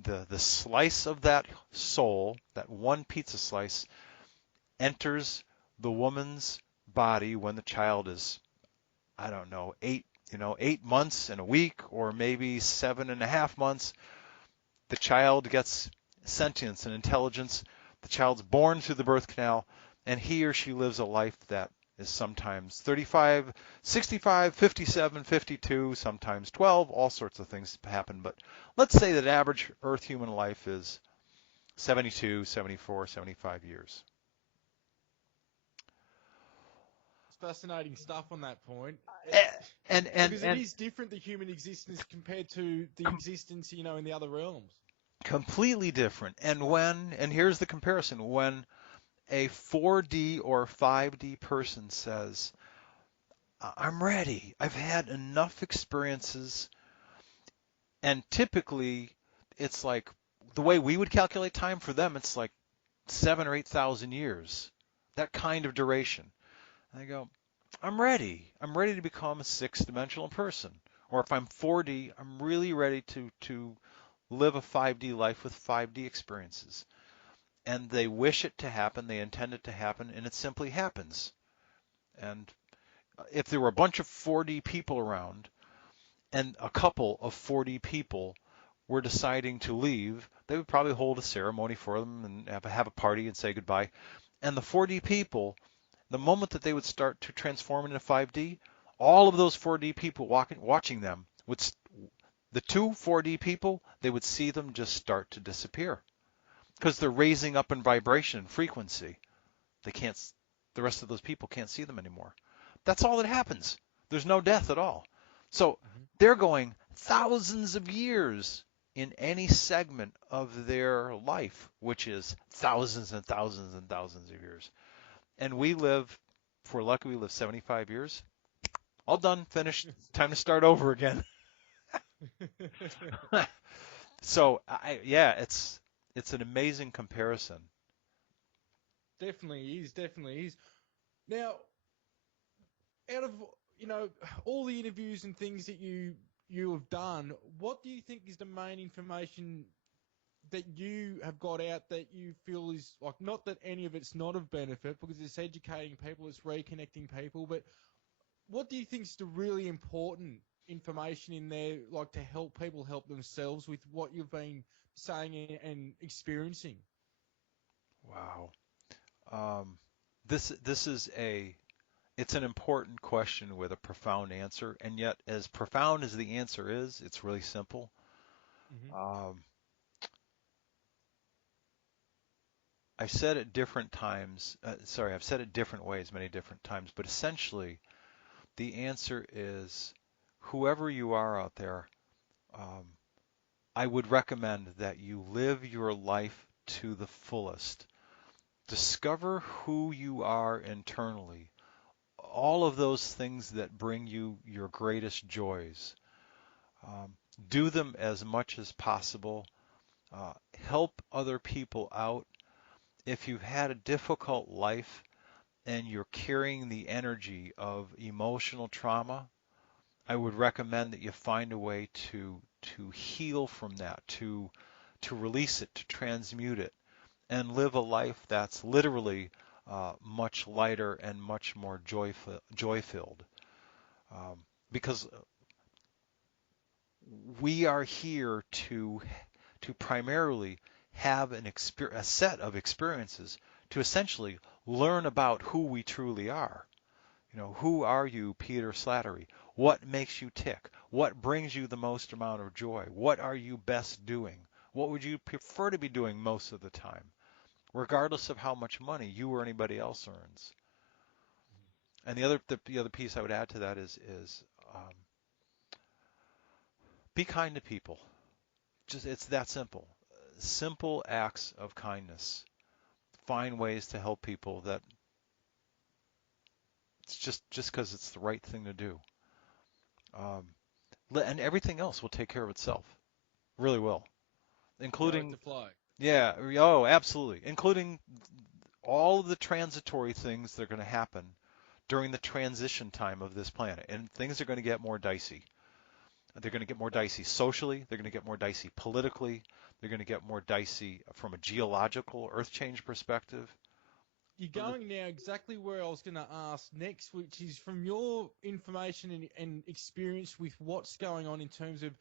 the slice of that soul, that one pizza slice, enters the woman's body when the child is, I don't know, 8 months and a week, or maybe 7.5 months. the child gets sentience and intelligence. The child's born through the birth canal, and he or she lives a life that is sometimes 35, 65, 57, 52, sometimes 12. All sorts of things happen. But let's say that average Earth human life is 72, 74, 75 years. It's fascinating stuff on that point. Because it is different, the human existence, compared to the existence, in the other realms. Completely different. And here's the comparison. When a 4D or 5D person says, I'm ready, I've had enough experiences, and typically it's like the way we would calculate time, for them it's like 7,000 or 8,000 years, that kind of duration. And I go, I'm ready. I'm ready to become a 6-dimensional person. Or if I'm 4D, I'm really ready to live a 5D life with 5D experiences. And they wish it to happen, they intend it to happen, and it simply happens. And if there were a bunch of 4D people around, and a couple of 4D people were deciding to leave, they would probably hold a ceremony for them and have a party and say goodbye. And the 4D people, the moment that they would start to transform into 5D, all of those 4D people watching them, the two 4D people, they would see them just start to disappear. Because they're raising up in vibration and frequency. The rest of those people can't see them anymore. That's all that happens. There's no death at all. So they're going thousands of years in any segment of their life, which is thousands and thousands and thousands of years. And we live, if we're lucky, we live 75 years. All done, finished, time to start over again. So, it's an amazing comparison. Definitely is. Now, out of all the interviews and things that you have done, what do you think is the main information that you have got out that you feel is, like, not that any of it's not of benefit, because it's educating people, it's reconnecting people, but what do you think is the really important information in there, like, to help people help themselves with what you've been saying and experiencing? Wow. This is it's an important question with a profound answer, and yet as profound as the answer is, it's really simple. Um, I've said it different times. I've said it different ways, many different times, but essentially the answer is, whoever you are out there, um, I would recommend that you live your life to the fullest. Discover who you are internally, all of those things that bring you your greatest joys. Um, do them as much as possible. Help other people out. If you've had a difficult life and you're carrying the energy of emotional trauma, I would recommend that you find a way to heal from that, to release it, to transmute it, and live a life that's literally much lighter and much more joy-filled. Because we are here to primarily have a set of experiences to essentially learn about who we truly are. Who are you, Peter Slattery? What makes you tick? What brings you the most amount of joy? What are you best doing? What would you prefer to be doing most of the time, regardless of how much money you or anybody else earns? And the other piece I would add to that is um, be kind to people. It's that simple. Simple acts of kindness. Find ways to help people that it's just because it's the right thing to do. Um, and everything else will take care of itself. Really will. Go Including, to flow. yeah, oh, absolutely. Including all of the transitory things that are going to happen during the transition time of this planet. And things are going to get more dicey. They're going to get more dicey socially. They're going to get more dicey politically. They're going to get more dicey from a geological earth change perspective. You're going now exactly where I was going to ask next, which is from your information and experience with what's going on in terms of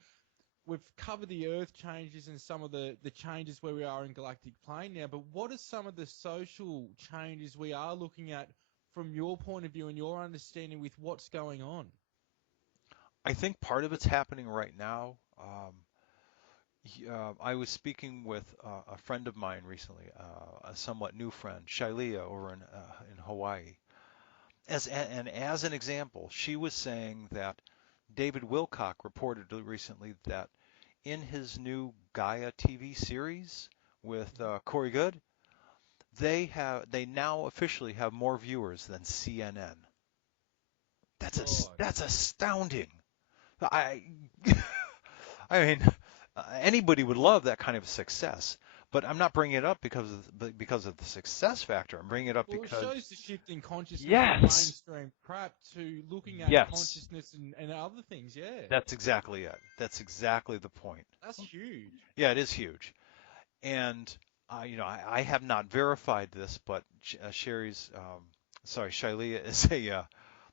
we've covered the Earth changes and some of the changes where we are in galactic plane now, but what are some of the social changes we are looking at from your point of view and your understanding with what's going on? I think part of it's happening right now. I was speaking with a friend of mine recently, a somewhat new friend, Shailia, over in Hawaii. As an example, she was saying that David Wilcock reported recently that in his new Gaia TV series with Corey Goode, they now officially have more viewers than CNN. That's astounding. I I mean, anybody would love that kind of success, but I'm not bringing it up because of the success factor. I'm bringing it up because it shows the shift in consciousness from yes, mainstream crap to looking at yes, consciousness and other things. Yeah, that's exactly it. That's exactly the point. that's huge. Yeah, it is huge. And I have not verified this, but Shailia is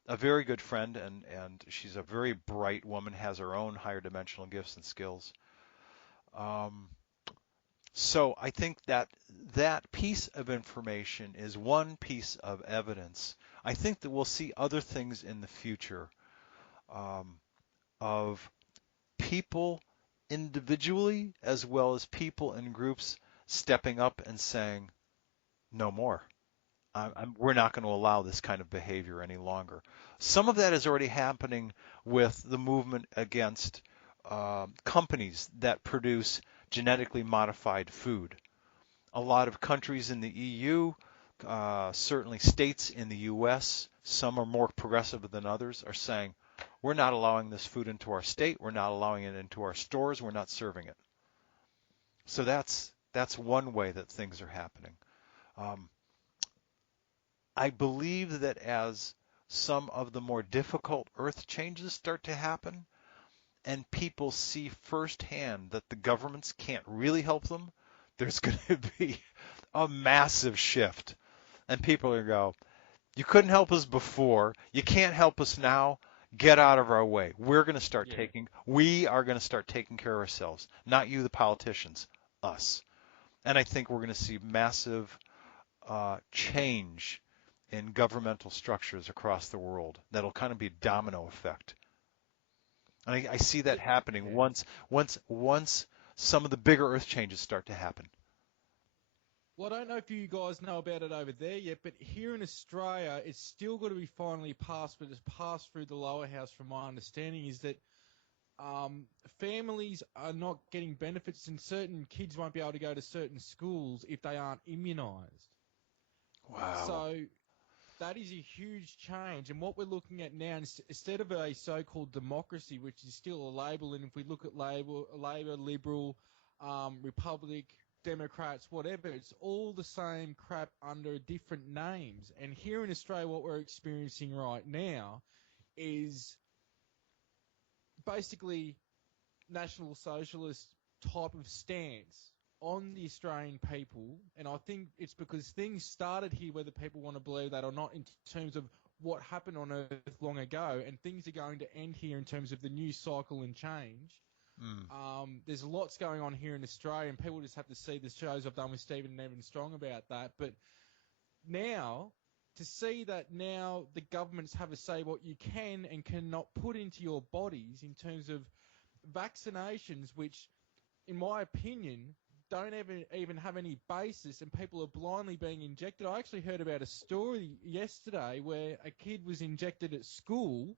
a very good friend, and she's a very bright woman, has her own higher dimensional gifts and skills. So I think that piece of information is one piece of evidence. I think that we'll see other things in the future of people individually as well as people in groups stepping up and saying, no more. We're not going to allow this kind of behavior any longer. Some of that is already happening with the movement against companies that produce genetically modified food. A lot of countries in the EU, certainly states in the US, some are more progressive than others, are saying, we're not allowing this food into our state, we're not allowing it into our stores, we're not serving it. So that's one way that things are happening. I believe that as some of the more difficult earth changes start to happen, and people see firsthand that the governments can't really help them, there's going to be a massive shift. And people are going to go, you couldn't help us before, you can't help us now, get out of our way. We are going to start taking care of ourselves. Not you, the politicians, us. And I think we're going to see massive change in governmental structures across the world. That'll kind of be a domino effect. And I see that happening once some of the bigger earth changes start to happen. Well, I don't know if you guys know about it over there yet, but here in Australia, it's still got to be finally passed, but it's passed through the lower house from my understanding, is that families are not getting benefits and certain kids won't be able to go to certain schools if they aren't immunised. Wow. So that is a huge change. And what we're looking at now, instead of a so-called democracy, which is still a label, and if we look at Labor, Liberal, Republic, Democrats, whatever, it's all the same crap under different names. And here in Australia, what we're experiencing right now is basically National Socialist type of stance on the Australian people, and I think it's because things started here whether people want to believe that or not in terms of what happened on Earth long ago, and things are going to end here in terms of the new cycle and change. There's lots going on here in Australia, and people just have to see the shows I've done with Stephen and Evan Strong about that. But now, to see that now the governments have a say what you can and cannot put into your bodies in terms of vaccinations, which, in my opinion, don't even have any basis, and people are blindly being injected. I actually heard about a story yesterday where a kid was injected at school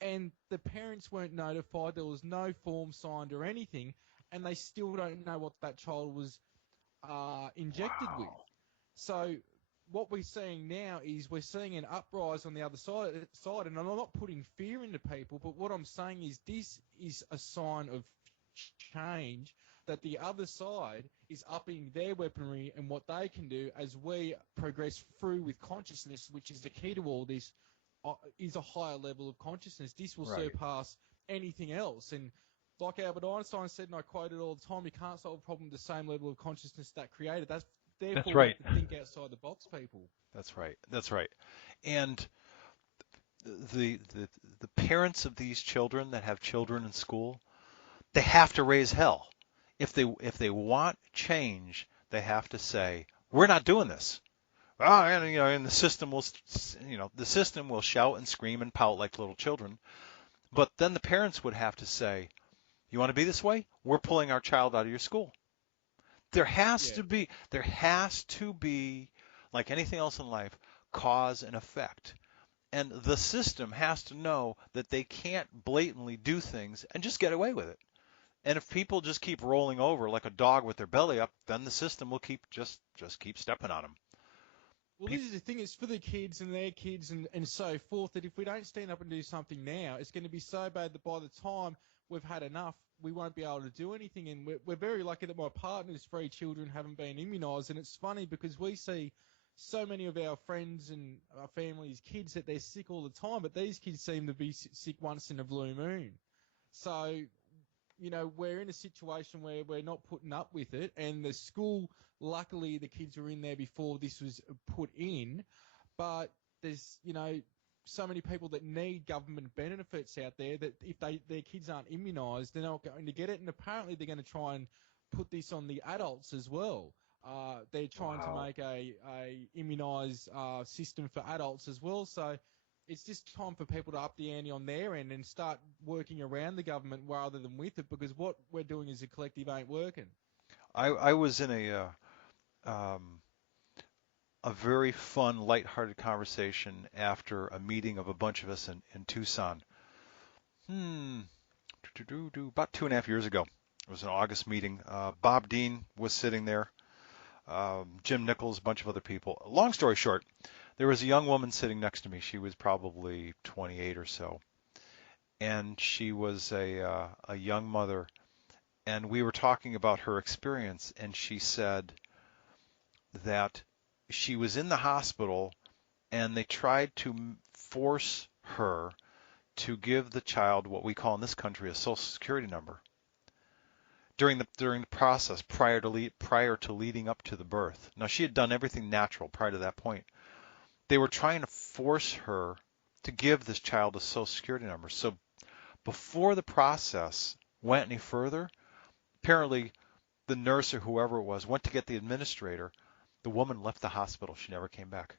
and the parents weren't notified. There was no form signed or anything, and they still don't know what that child was injected with. So what we're seeing now is we're seeing an uprise on the other side, and I'm not putting fear into people, but what I'm saying is this is a sign of change, that the other side is upping their weaponry and what they can do as we progress through with consciousness, which is the key to all this, is a higher level of consciousness. This will surpass anything else. And like Albert Einstein said, and I quote it all the time, you can't solve a problem with the same level of consciousness that created. Therefore, we have to think outside the box, people. That's right. And the parents of these children that have children in school, they have to raise hell. If they want change, they have to say, we're not doing this. And the system will, the system will shout and scream and pout like little children. But then the parents would have to say, you want to be this way? We're pulling our child out of your school. There has Yeah. to be, like anything else in life, cause and effect. And the system has to know that they can't blatantly do things and just get away with it. And if people just keep rolling over like a dog with their belly up, then the system will keep just keep stepping on them. Well, this is the thing, it's for the kids and their kids and so forth, that if we don't stand up and do something now, it's going to be so bad that by the time we've had enough, we won't be able to do anything. And we're very lucky that my partner's 3 children haven't been immunised. And it's funny because we see so many of our friends and our family's kids that they're sick all the time, but these kids seem to be sick once in a blue moon. So, we're in a situation where we're not putting up with it, and the school, luckily the kids were in there before this was put in, but there's, so many people that need government benefits out there that if their kids aren't immunised, they're not going to get it, and apparently they're going to try and put this on the adults as well. They're trying to make a immunised system for adults as well, so it's just time for people to up the ante on their end and start working around the government rather than with it, because what we're doing as a collective ain't working. I was in a very fun, lighthearted conversation after a meeting of a bunch of us in Tucson. About 2.5 years ago. It was an August meeting. Bob Dean was sitting there. Jim Nichols, a bunch of other people. Long story short, there was a young woman sitting next to me. She was probably 28 or so, and she was a young mother. And we were talking about her experience, and she said that she was in the hospital, and they tried to force her to give the child what we call in this country a social security number during the process prior to leading up to the birth. Now, she had done everything natural prior to that point. They were trying to force her to give this child a social security number. So before the process went any further, apparently the nurse or whoever it was went to get the administrator. The woman left the hospital. She never came back.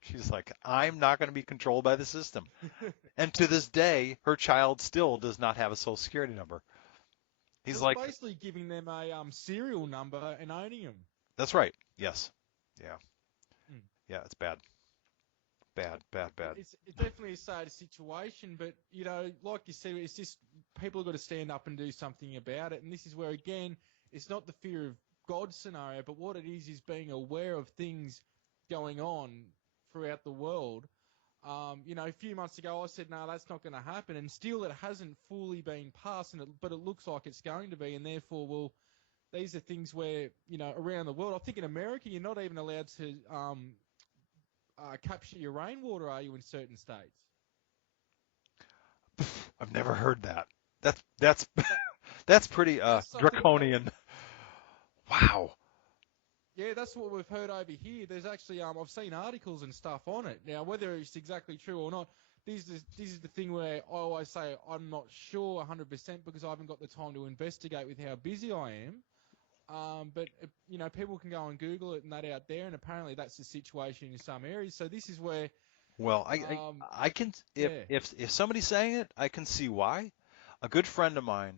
She's like, I'm not going to be controlled by the system. And to this day, her child still does not have a social security number. He's like, basically giving them a serial number and owning them. That's right. Yes. Yeah. Mm. Yeah, it's bad. Bad. It's definitely a sad situation, but, like you said, it's just people have got to stand up and do something about it. And this is where, again, it's not the fear of God scenario, but what it is being aware of things going on throughout the world. A few months ago I said, no, that's not going to happen, and still it hasn't fully been passed, but it looks like it's going to be, and therefore, well, these are things where, around the world, I think in America you're not even allowed to capture your rainwater, are you, in certain states? I've never heard that. That's that's pretty draconian. Wow. Yeah, that's what we've heard over here. There's actually, I've seen articles and stuff on it. Now, whether it's exactly true or not, this is the thing where I always say I'm not sure 100% because I haven't got the time to investigate with how busy I am. But people can go and Google it and that out there, and apparently that's the situation in some areas. So this is where. Well, I can if somebody's saying it, I can see why. A good friend of mine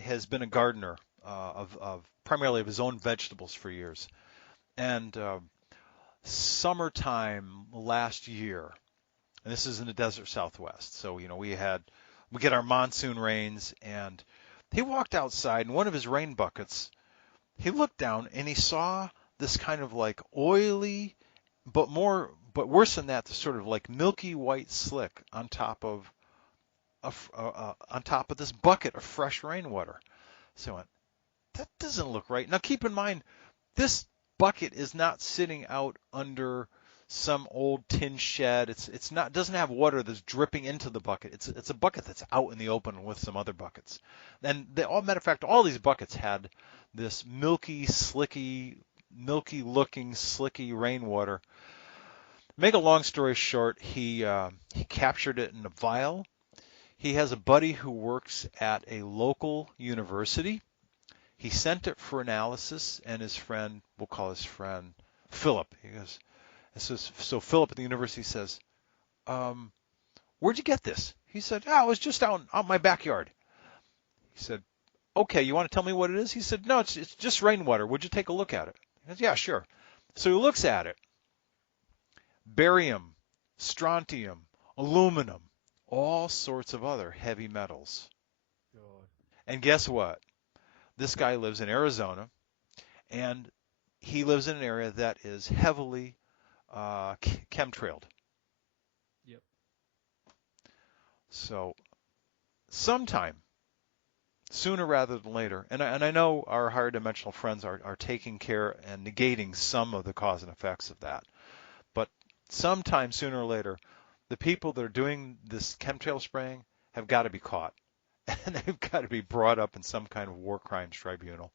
has been a gardener of primarily of his own vegetables for years, and summertime last year, and this is in the desert Southwest, so we get our monsoon rains, and he walked outside, and one of his rain buckets, he looked down and he saw this kind of like oily, but worse than that, the sort of like milky white slick on top of this bucket of fresh rainwater. So I went, that doesn't look right. Now keep in mind, this bucket is not sitting out under some old tin shed. It doesn't have water that's dripping into the bucket. It's a bucket that's out in the open with some other buckets. And matter of fact, all these buckets had this milky, looking, slicky rainwater. Make a long story short, he captured it in a vial. He has a buddy who works at a local university. He sent it for analysis, and his friend, we'll call his friend Philip. He goes, so Philip at the university says, "Where'd you get this?" He said, "Oh, it was just out my backyard." He said, "Okay, you want to tell me what it is?" He said, "No, it's just rainwater. Would you take a look at it?" He goes, "Yeah, sure." So he looks at it. Barium, strontium, aluminum, all sorts of other heavy metals. God. And guess what? This guy lives in Arizona, and he lives in an area that is heavily chemtrailed. Yep. So sometime, sooner rather than later, and I know our higher dimensional friends are taking care and negating some of the cause and effects of that, but sometime sooner or later, the people that are doing this chemtrail spraying have got to be caught, and they've got to be brought up in some kind of war crimes tribunal.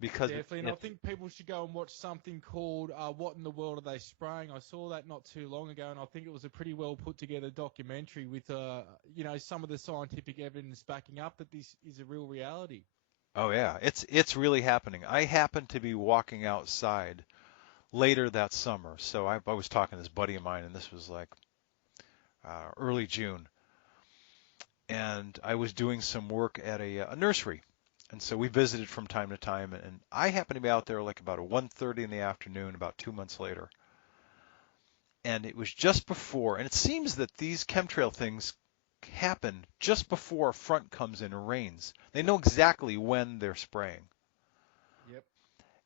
Because Definitely, and I think people should go and watch something called "What in the World Are They Spraying?" I saw that not too long ago, and I think it was a pretty well put together documentary with, some of the scientific evidence backing up that this is a real reality. oh yeah, it's really happening. I happened to be walking outside later that summer, so I was talking to this buddy of mine, and this was like early June, and I was doing some work at a nursery. And so we visited from time to time, and I happened to be out there like about 1:30 in the afternoon, about 2 months later. And it was just before, and it seems that these chemtrail things happen just before a front comes in and rains. They know exactly when they're spraying. Yep.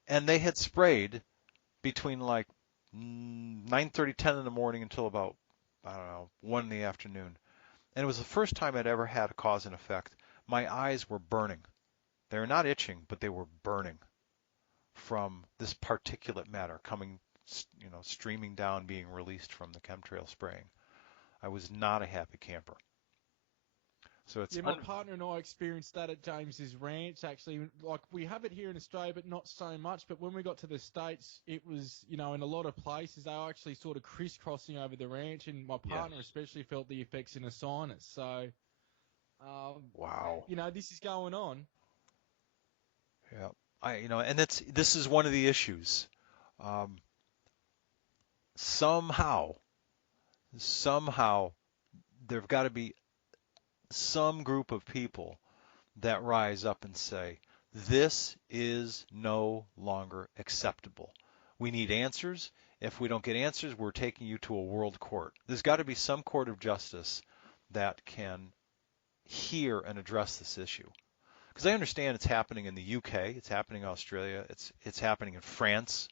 And they had sprayed between like 9:30, 10 in the morning until about, I don't know, 1 in the afternoon. And it was the first time I'd ever had a cause and effect. My eyes were burning. They were not itching, but they were burning from this particulate matter coming, streaming down, being released from the chemtrail spraying. I was not a happy camper. So it's Yeah, my partner and I experienced that at James's ranch. Actually, like we have it here in Australia, but not so much. But when we got to the States, it was, in a lot of places, they were actually sort of crisscrossing over the ranch, and my yes. partner especially felt the effects in a sinus. So, Wow. this is going on. Yeah. And this is one of the issues. Um, somehow, somehow, there've got to be some group of people that rise up and say, this is no longer acceptable. We need answers. If we don't get answers, we're taking you to a world court. There's got to be some court of justice that can hear and address this issue. Because I understand it's happening in the UK, it's happening in Australia, it's happening in France.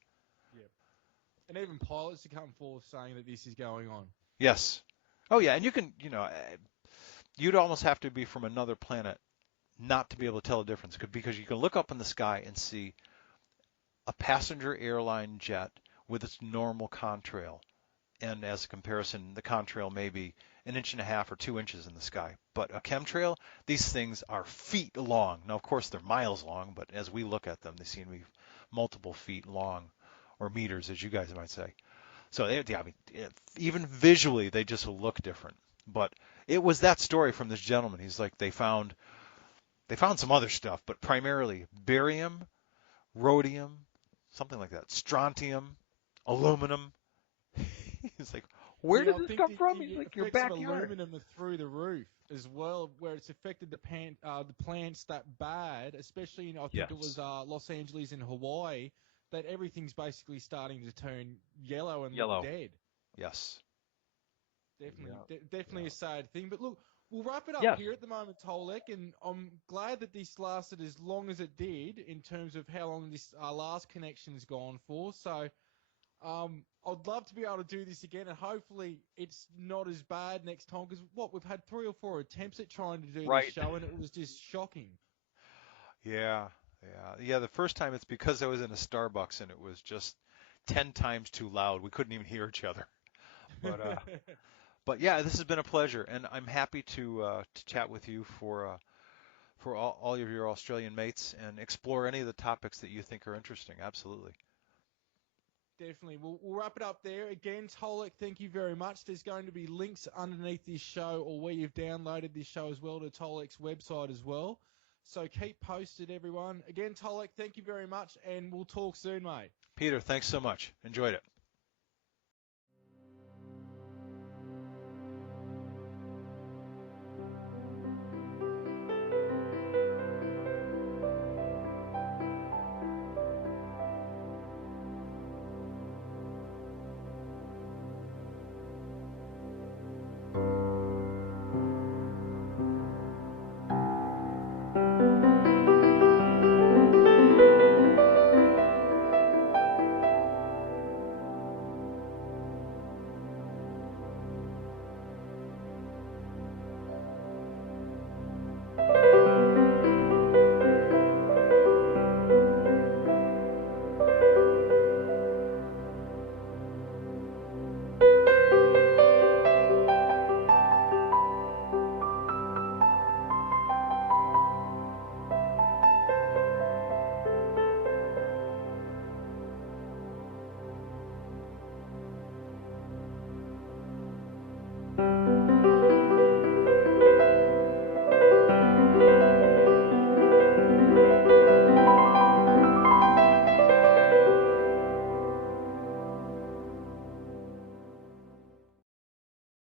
Yep. And even pilots have come forth saying that this is going on. Yes. Oh yeah, and you'd almost have to be from another planet not to be able to tell the difference, because you can look up in the sky and see a passenger airline jet with its normal contrail, and as a comparison, the contrail may be an inch and a half or 2 inches in the sky. But a chemtrail, these things are feet long. Now, of course, they're miles long, but as we look at them, they seem to be multiple feet long, or meters, as you guys might say. So, even visually, they just look different. But it was that story from this gentleman. He's like, they found some other stuff, but primarily barium, rhodium, something like that, strontium, aluminum. He's like, where Yeah, did I this think come from? He's the like, your effects of backyard. aluminum are through the roof as well, where it's affected the plants that bad, especially in, I think it was Yes. Los Angeles and Hawaii, that everything's basically starting to turn yellow and look Yellow. dead. Yes. Definitely, Yeah. definitely a Yeah. sad thing. But look, we'll wrap it up Yes. here at the moment, Tolek, and I'm glad that this lasted as long as it did in terms of how long this last connection's gone for. So, I'd love to be able to do this again, and hopefully it's not as bad next time. Because we've had 3 or 4 attempts at trying to do this Right. show, and it was just shocking. Yeah. Yeah. Yeah. The first time it's because I was in a Starbucks and it was just 10 times too loud. We couldn't even hear each other. But but yeah, this has been a pleasure, and I'm happy to chat with you for all of your Australian mates and explore any of the topics that you think are interesting. Absolutely. Definitely. We'll wrap it up there. Again, Tolec, thank you very much. There's going to be links underneath this show or where you've downloaded this show as well to Tolec's website as well. So keep posted, everyone. Again, Tolec, thank you very much, and we'll talk soon, mate. Peter, thanks so much. Enjoyed it.